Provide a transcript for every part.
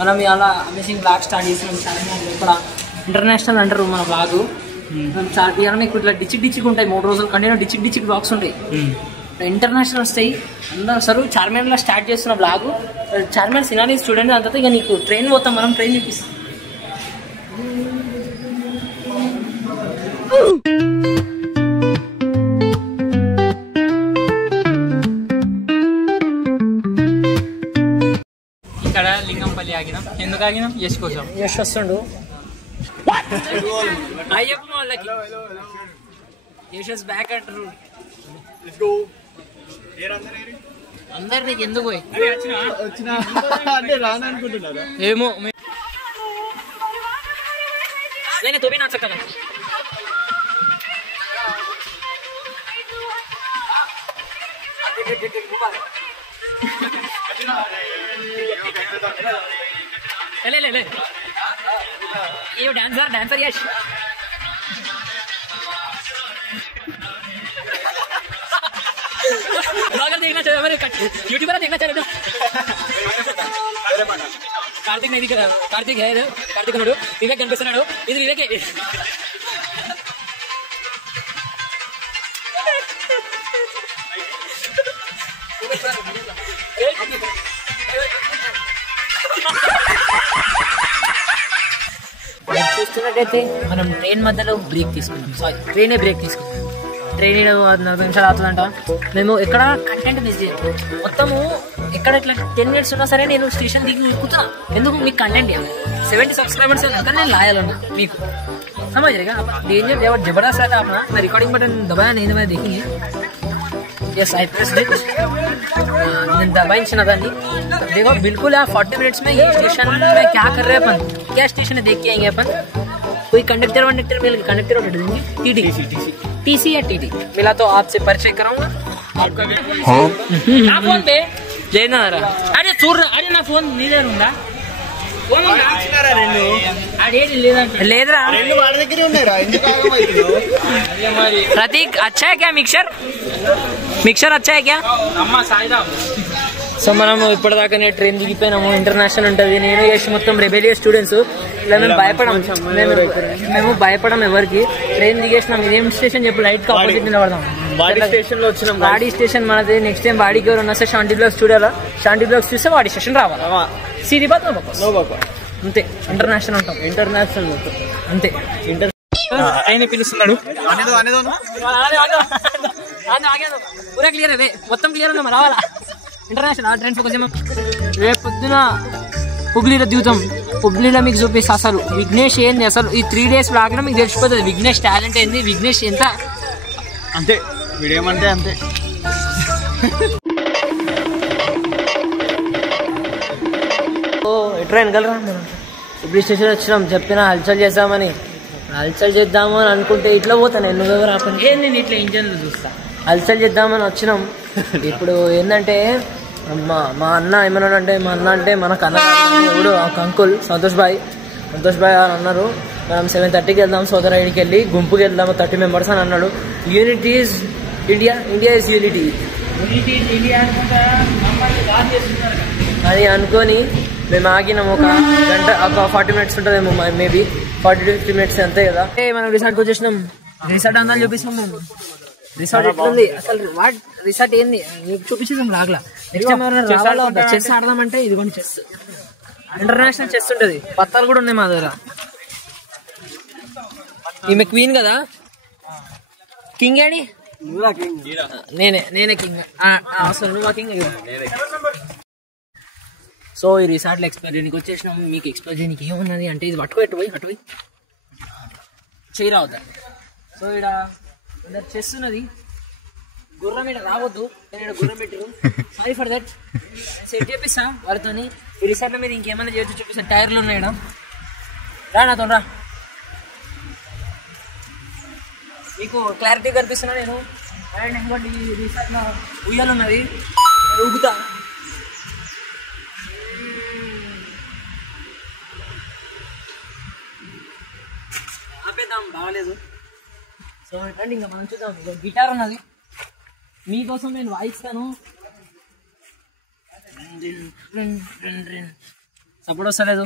మనం ఇలా amazing blog start చేసినాం. ఇక్కడ ఇంటర్నేషనల్ అంటారు మన బ్లాగు. ఇవాళ మీకు ఇట్లా డిచిక్ ఉంటాయి 3 రోజులు కంటిన్యూ డిచిక్ బ్లాగ్స్ ఉంటాయి. ఇంటర్నేషనల్ వస్తాయి. అందరూ చార్మినార్లో స్టార్ట్ చేస్తున్న బ్లాగు. చార్మినార్ సినారీ చూడండి. అంత ఇక నీకు ట్రైన్ పోతాం, మనం ట్రైన్ చూపిస్తాం. ఇక్కడ లింగంపల్లి ఆగినాం. ఎందుకు ఆగినాం? యశ్ కోసం. యశ్ వస్తుండు. అయ్యప్ప వాళ్ళకి యశ్ బ్యాక్ అంటారు. అందరు నీకు ఎందుకు పోయి ఏమో తోపి నా చక్కగా ये डांसर यश ब्लॉगर देखना चाहिए, मेरे यूट्यूबर देखना चाहिए. कार्तिक नहीं दिख रहा. कार्तिक है, कार्तिक नोडू विवेक कनिपिస్తున్నాడు. ఇది వివేకే. చూస్తున్నట్టయితే మనం ట్రైన్ మధ్యలో బ్రేక్ తీసుకున్నాం. ట్రైనే బ్రేక్ తీసుకున్నాం. ట్రైన్ 40 నిమిషాలు అవుతుందంట. మేము ఎక్కడ కంటెంట్ మిస్ చేయాలి. మొత్తము ఎక్కడ ఇట్లా 10 minutes ఉన్నా సరే నేను స్టేషన్ దిగి ఎక్కుతున్నా. ఎందుకు? మీకు కంటెంట్ ఇవ్వాలి. 70 subscribers కానీ నేను లాయాలన్నా మీకు समझ रहेगा. डेंजर और जबरदस्त रहता अपना. मैं रिकॉर्डिंग बटन दबाया नहीं, मैं देखेंगे. Yes I pressed it. నేను దబాయించిన దాన్ని. देखो बिल्कुल यार 40 minutes में ये स्टेशन में क्या कर रहे हैं अपन, क्या स्टेशन है देख के आएंगे अपन. कोई कंडक्टर मिल गया. कंडक्टर ऑर्डर देंगे. टीसी या टीटी मिला तो आपसे परिचय कराऊंगा. నా ఫోన్ पे లేనా రా. అరే చూడు, అరే నా ఫోన్ నీ దగ్గర ఉందా? లేదురా. प्रतीक अच्छा है क्या मिक्सर अच्छा है क्या? సో మనం ఇప్పటిదాకానే ట్రైన్ దిగిపోయినాము. ఇంటర్నేషనల్ ఉంటుంది. నేను చేసి మొత్తం రెబెలియస్ స్టూడెంట్స్. ఇలా మేము భయపడం ఎవరికి. ట్రైన్ దిగేసినాం. ఇదేం స్టేషన్ చెప్పు? లైట్ కి ఆపోజిట్ నిలబడదాం. వాడి స్టేషన్ లో వచ్చినాం. వాడి స్టేషన్ మనది. నెక్స్ట్ టైం వాడికి ఎవరు ఉన్నా సరే శాంతి బ్లాగ్స్ చూడాలా. శాంతి బ్లాగ్స్ చూస్తే వాడి స్టేషన్ రావాలి. సీది బాత్ నో బాబా అంతే. ఇంటర్నేషనల్ ఉంటాం. ఇంటర్నేషనల్ మొత్తం అంతే. ఆయన పిలుస్తున్నాడు. పూరా క్లియర్ అదే మొత్తం క్లియర్ ఉందా? రావాలా ఇంటర్నేషనల్ ట్రైన్ ఫోకస్. రేపు పొద్దున హుబ్లీలో దిగుతాం. హుబ్లీలో మీకు చూపిస్తా అసలు విఘ్నేష్ ఏంది. అసలు ఈ 3 days లాగా మీకు తెలిసిపోతుంది విఘ్నేష్ టాలెంట్ ఏంది, విఘ్నేష్ ఎంత అంతే. వీడేమంటే అంతే. ట్రైన్ కలరా మనం ఇప్పుడు స్టేషన్ వచ్చినాం. చెప్పినా హల్చల్ చేద్దామని. హల్చల్ చేద్దాము అని అనుకుంటే ఇట్లా పోతాను. నువ్వెవరు ఆపని నేను ఇట్లా ఇంజన్లు చూస్తా. హల్చల్ చేద్దామని వచ్చినాం. ఇప్పుడు ఏంటంటే మా అన్న ఏమన్నా అంటే, మా అన్న అంటే మనకు అన్న ఎవడు ఒక అంకుల్ సంతోష్ భాయ్ అని అన్నారు. మనం 7:30కి వెళ్దాం సోదర ఐడికి వెళ్ళి గుంపుకి వెళ్దాము 30 members అని అన్నాడు. Unity is India, India is unity అని అనుకొని మేము ఆగినాం. ఒక గంట, ఒక 40 minutes ఉంటుందేమో, మేబీ 40 to 50 minutes అంతే కదా. మనం రిసార్ట్కి వచ్చేసినాం. రిసార్ట్ అందాలు చూపిస్తాం మేము. రిసార్ట్ ఎట్లుంది అసలు? వాట్ రిసార్ట్ ఏంది మీకు చూపించేసాం లాగ్లా. నెక్స్ట్ టైం ఎవరైనా చెస్ ఆడదామంటే ఇదిగోండి చెస్. ఇంటర్నేషనల్ చెస్ ఉంటుంది. పత్తాలు కూడా ఉన్నాయి మా దగ్గర. ఈమె క్వీన్ కదా. King AD? నేనే కింగ్. అసలు నువ్వు కింగ్. సో ఈ రిసార్ట్లో ఎక్స్ప్లోర్ చేయడానికి వచ్చేసినాం. మీకు ఎక్స్ప్లోర్ చేయడానికి ఏమున్నది అంటే ఇది పట్టుపోయి చేయి రావద్దా. సో ఇక్కడ చెస్ ఉన్నది. గుర్రం ఇక్కడ రావద్దు. నేను గుర్రం పెట్టరు. Sorry for that. సెట్ చేపిస్తా వాళ్ళతో. ఈ రిసార్ట్లో మీరు ఇంకేమైనా చేయొచ్చు చూపిస్తాను. టైర్లు ఉన్నాయి. రా నాతో రా. మీకు క్లారిటీ కనిపిస్తున్నా నేను. అండ్ ఇంకోటి ఈ రిసార్ట్లో ఉయ్యాలు ఉన్నది. ఊగుతా. ఆపేద్దాం, బాగలేదు. సో రండి ఇంకా మనం చూద్దాం. గిటార్ ఉన్నది మీకోసం నేను వాయిస్తాను. సపోర్ట్ వస్తలేదు.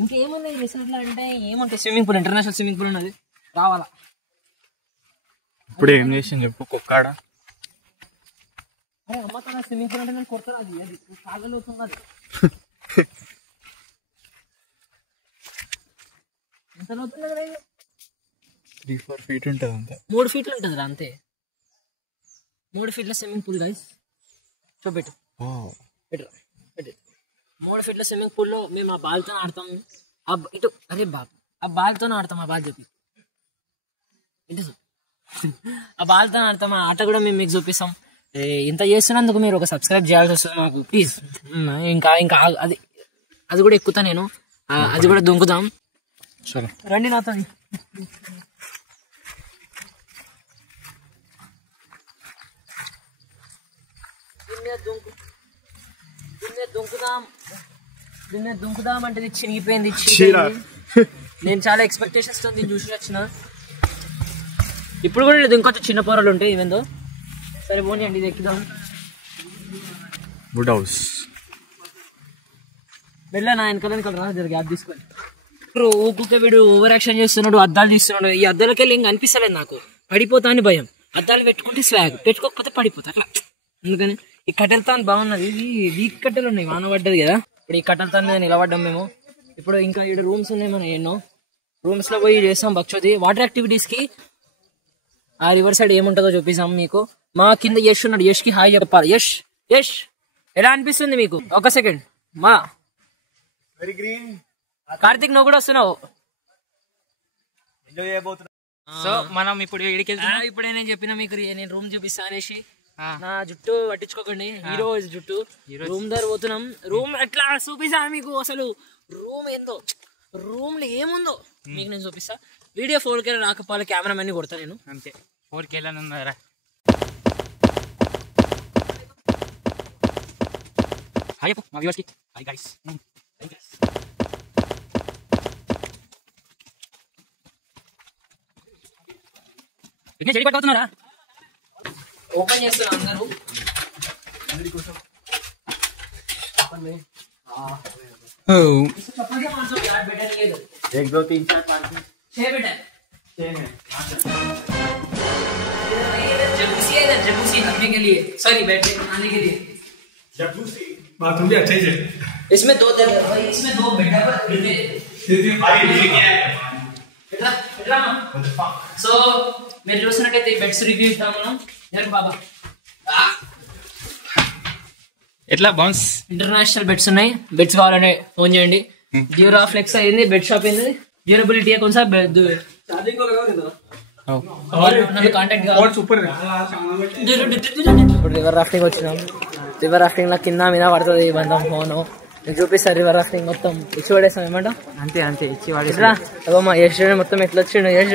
ఇంకేమున్నాయి రిసార్ట్లో అంటే ఏముంటాయి, swimming pool, international swimming pool ఉన్నది, రావాలా. ఇప్పుడు ఏం చేసింది చెప్పు కుక్కాడ. అరే అమ్మ తన స్విమ్మింగ్ పూల్ అంటే నేను కొడతాను, అది కాళ్ళలో అవుతున్నది. ఎంత లోతున్నది కదా, 3-4 feet ఉంటుంది అంతే. 3 feet ఉంటుంది రా అంతే. 3 feet స్విమ్మింగ్ పూల్ గైస్. చూపెట్టు పెట్టు. 3 feet స్విమ్మింగ్ పూల్లో మేము ఆ బాల్తో ఆడతాం. ఇటు అరే బాబు ఆ బాల్తో ఆడతాం. ఆ బాల్ చూపి, ఇటు ఆ బాల్తో ఆడతాం. ఆ ఆట కూడా మేము మీకు చూపిస్తాం. ఇంత చేస్తున్నందుకు మీరు ఒక సబ్స్క్రైబ్ చేయాల్సి వస్తుంది మాకు ప్లీజ్. ఇంకా ఇంకా అది కూడా ఎక్కుతా నేను, అది కూడా దుంకుదాం. సరే రండి నాతో. దీన్ని దుంకుదాం అంటే చినిగిపోయింది. నేను చాలా ఎక్స్పెక్టేషన్స్ తో దీన్ని చూసి వచ్చిన. ఇప్పుడు కూడా లేదు, ఇంకొంచెం చిన్న పొరలు ఉంటాయి ఇవేందో. సరే పోనీ అండి, ఇది ఎక్కుదాం. వుడ్ హౌస్ వెళ్ళా నా వెనకాల రా, జరిగి గ్యాప్ తీసుకొని. ఊపుకే వీడు ఓవర్ యాక్షన్ చేస్తున్నాడు, అద్దాలు తీస్తున్నాడు. ఈ అద్దాలకి వెళ్ళి ఇంక అనిపిస్తలేదు నాకు, పడిపోతా అని భయం. అద్దాలు పెట్టుకుంటే స్వాగ్, పెట్టుకోకపోతే పడిపోతా అట్లా. అందుకని ఈ కట్టెలతో బాగున్నది. ఇది వీక్ కట్టెలు ఉన్నాయి, వాన పడ్డది కదా. ఇప్పుడు ఈ కట్టెలతో నిలబడ్డాం మేము. ఇప్పుడు ఇంకా ఇక్కడ రూమ్స్ ఉన్నాయి మన ఎన్నో. రూమ్స్ లో పోయి చేస్తాం భక్షోది. వాటర్ యాక్టివిటీస్ కి ఆ రివర్ సైడ్ ఏముంటుందో చూపిస్తాం మీకు. మా కింద యష్ ఉన్నాడు, యష్ కి హాయ్ చెప్పాలి. యష్ యష్ ఎలా అనిపిస్తుంది మీకు? ఒక సెకండ్ మా కార్తిక్ నువ్వు కూడా వస్తున్నావు. సో మనం ఇప్పుడు ఇప్పుడే నేను చెప్పిన మీకు, నేను రూమ్ చూపిస్తా అనేసి. నా జుట్టు పట్టించుకోకండి, హీరో జుట్టు. రూమ్ దగ్గర పోతున్నాం. రూమ్ ఎట్లా చూపిస్తా మీకు, అసలు రూమ్ ఏందో, రూమ్ లో ఏముందో మీకు నేను చూపిస్తా. వీడియో 4K రాకపోవాలి, కెమెరామెన్ కొడతా నేను అంతే. 4K ఉన్నారా? హాయ్ మా వ్యూవర్స్ కి. Hi guys. ఇన్ని చెడి పట్టుకున్నారా? ఓపెన్ చేస్తున్నా అందరూ. सॉरी बैठने आने के लिए तुम भी अच्छा ही है। इसमें 2 बेड సో మీరు చూసినట్టయితే బెడ్స్ రివ్యూ ఇస్తాం మనం. బాబా ఎట్లా బౌన్స్ ఇంటర్నేషనల్ బెడ్స్ ఉన్నాయి. బెడ్స్ కావాలంటే ఫోన్ చేయండి. డ్యూరాఫ్లెక్స్ అయింది, బెడ్ షాప్ అయింది. డ్యూరబిలిటీ कौन सा बेड కాంటాక్ట్ ఇప్పుడు రివర్ రాఫ్టింగ్ వచ్చినాం. రివర్ రాఫ్టింగ్ లో కింద మీద పడుతుంది బంధం ఫోన్. నేను చూపిస్తాను రివర్ రాఫ్టింగ్ మొత్తం ఇచ్చి పడేస్తాం. ఏమంటాం? అంతే అంతే ఇచ్చి వాడేసి మా యశ్ మొత్తం ఎట్లా వచ్చిండు. యశ్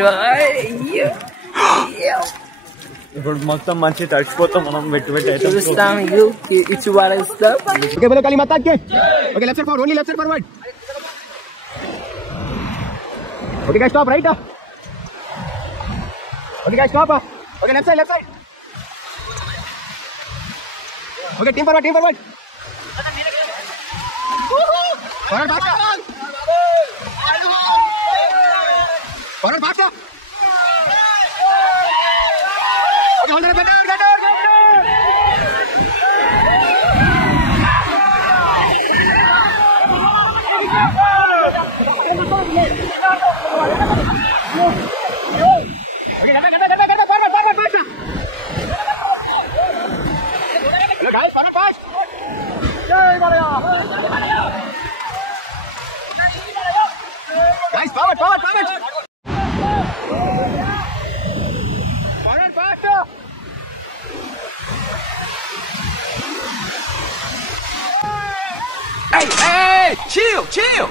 ఇప్పుడు మొత్తం మంచి తడిచిపోతాం మనం. వెట్టు చూపిస్తాం, ఇచ్చి పడేస్తాం. ओके बोलो काली माता के okay left side forward only left side forward okay guys stop right okay guys stop okay left side okay team forward forward fast forward fast okay hold it better chill.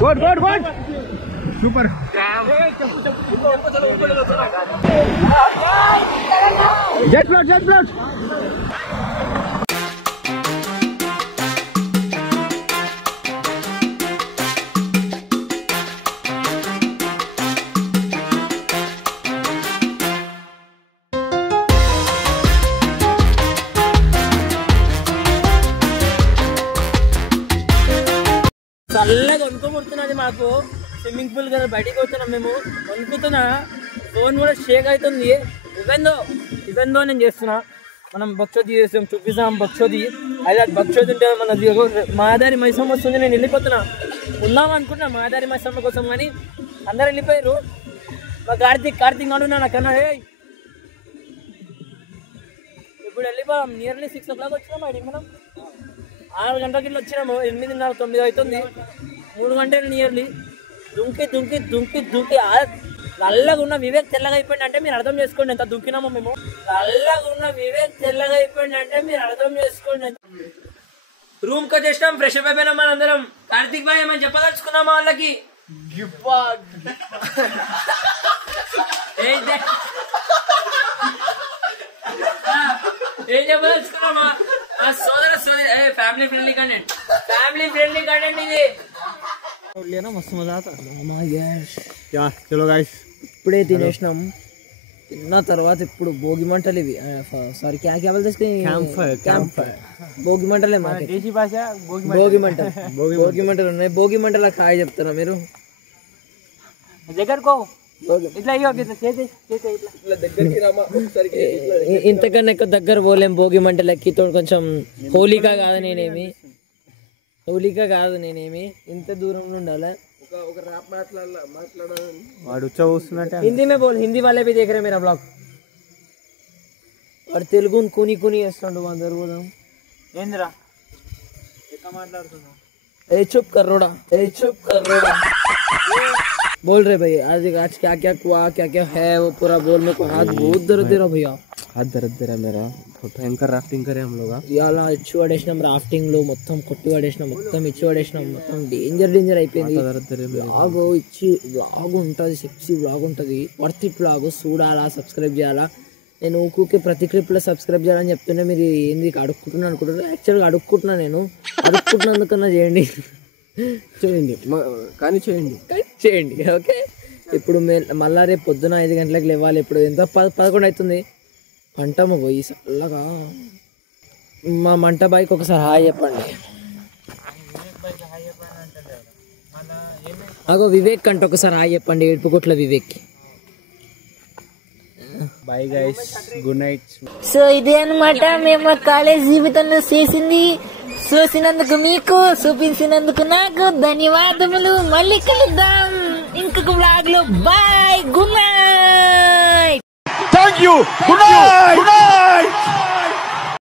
Good. Super. Jet float. చల్లగా వణుకోబడుతున్నది మాకు. Swimming pool కదా బయటికి వస్తున్నాం మేము. వణుకుతున్నా, phone కూడా షేక్ అవుతుంది. ఇవెందో నేను చేస్తున్నా. మనం భక్షోది చేస్తాం, చూపిస్తాం భక్షోది. అదే భక్షోది ఉంటే మన మాదారి మైసమ్మ వస్తుంది. నేను వెళ్ళిపోతున్నా. ఉందాం అనుకుంటున్నా మాదారి మైసమ్మ కోసం, కానీ అందరు వెళ్ళిపోయారు. మా కార్తీక్ అడుగున్నా నాకన్నా ఇప్పుడు వెళ్ళిపోయాం. నియర్లీ 6 o'clock వచ్చినాం బయటికి. మనం 6 గంటలకి ఇట్లా వచ్చినాము. 8:30, 9 అవుతుంది. 3 గంటలు నియర్లీ దుంకి నల్లగా ఉన్న వివేక్ తెల్లగా అయిపోయింది అంటే మీరు అర్థం చేసుకోండి ఎంత దుంకినామో మేము. నల్లగా ఉన్న వివేక్ తెల్లగా అయిపోయింది అంటే మీరు అర్థం చేసుకోండి. రూమ్ కి వచ్చేసినాం, ఫ్రెష్ అప్ అయిపోయినాం మన అందరం. కార్తీక్ భాయ్ ఏమని చెప్పదలుచుకున్నామా వాళ్ళకి? ఏం చెప్పదలుచుకున్నామా? ఫ్యామిలీ ఫ్రెండ్లీ కంటెంట్ ఇది. మస్తు మజా. చలో గైస్, ఇప్పుడే తినేసినాం. తిన్న తర్వాత ఇప్పుడు భోగి మంటలు ఇవి. సారీ క్యా బోల్తే క్యాంప్ ఫైర్. భోగి మంటలే మాకు దేశీ భాష. భోగి మంటలు ఉన్నాయి. భోగి మంటల కాయ చెప్తారా మీరు? దగ్గరకో ఇట్లా ఇంతకన్నా ఎక్కువ దగ్గర పోలేం. భోగి మంటలకి కొంచెం హోలికా కాదు నేనేమి ఇంత దూరంలో ఉండాలి. వాడు ఉచ్చబోస్తున్నట్టే. हिंदी में बोल, हिंदी वाले भी देख रहे हैं मेरा ब्लॉग. और तेलुगु కూని చేస్తాడు అందరు కూడా. ఏందిరా ఎట్లా మాట్లాడుతున్నావు? ए चुप कर रोड़ा. बोल रहे भैया आज क्या हुआ, क्या है वो पूरा बोल. मेरे को हाथ बहुत दर्द दे रहा भैया. हाथ दर्द दे रहा मेरा. भयंकर राफ्टिंग करे हम लोग. ఇలా ఇచ్చి పడేసినాం రాఫ్టింగ్ లో. మొత్తం కొట్టి పడేసినాం, మొత్తం ఇచ్చి పడేసినాం. మొత్తం డేంజర్ అయిపోయింది. బ్లాగ్ ఉంటుంది, సెక్సీ బ్లాగ్ ఉంటుంది. Worth it blog. చూడాలా, సబ్స్క్రైబ్ చేయాలా. నేను ఊకే ప్రతి క్లిప్ లో సబ్స్క్రైబ్ చేయాలని చెప్తున్నా. మీరు ఏంది అడుక్కుంటున్నా అనుకుంటున్నారు? యాక్చువల్గా అడుక్కుంటున్నా. నేను అడుక్కుంటున్నందుకన్నా చేయండి. ఓకే. ఇప్పుడు మళ్ళా రేపు పొద్దున 5 గంటలకు లేవాలి. ఇప్పుడు ఎంత 11 అవుతుంది. పంటము పోయి చల్లగా. మా మంట బాయ్కి ఒకసారి హాయ్ చెప్పండి. అగో వివేక్ అంటే ఒకసారి హాయ్ చెప్పండి. ఏడుపుకోట్ల Vivek. Bye guys, good night. So ఇదే అన్నమాట మేము మా కాలేజ్ జీవితంలో చేసింది. చూసినందుకు మీకు, చూపించినందుకు నాకు ధన్యవాదములు. మళ్ళీ కలుద్దాం ఇంకొక బ్లాగ్ లో. Bye, good night. Thank you. Good night.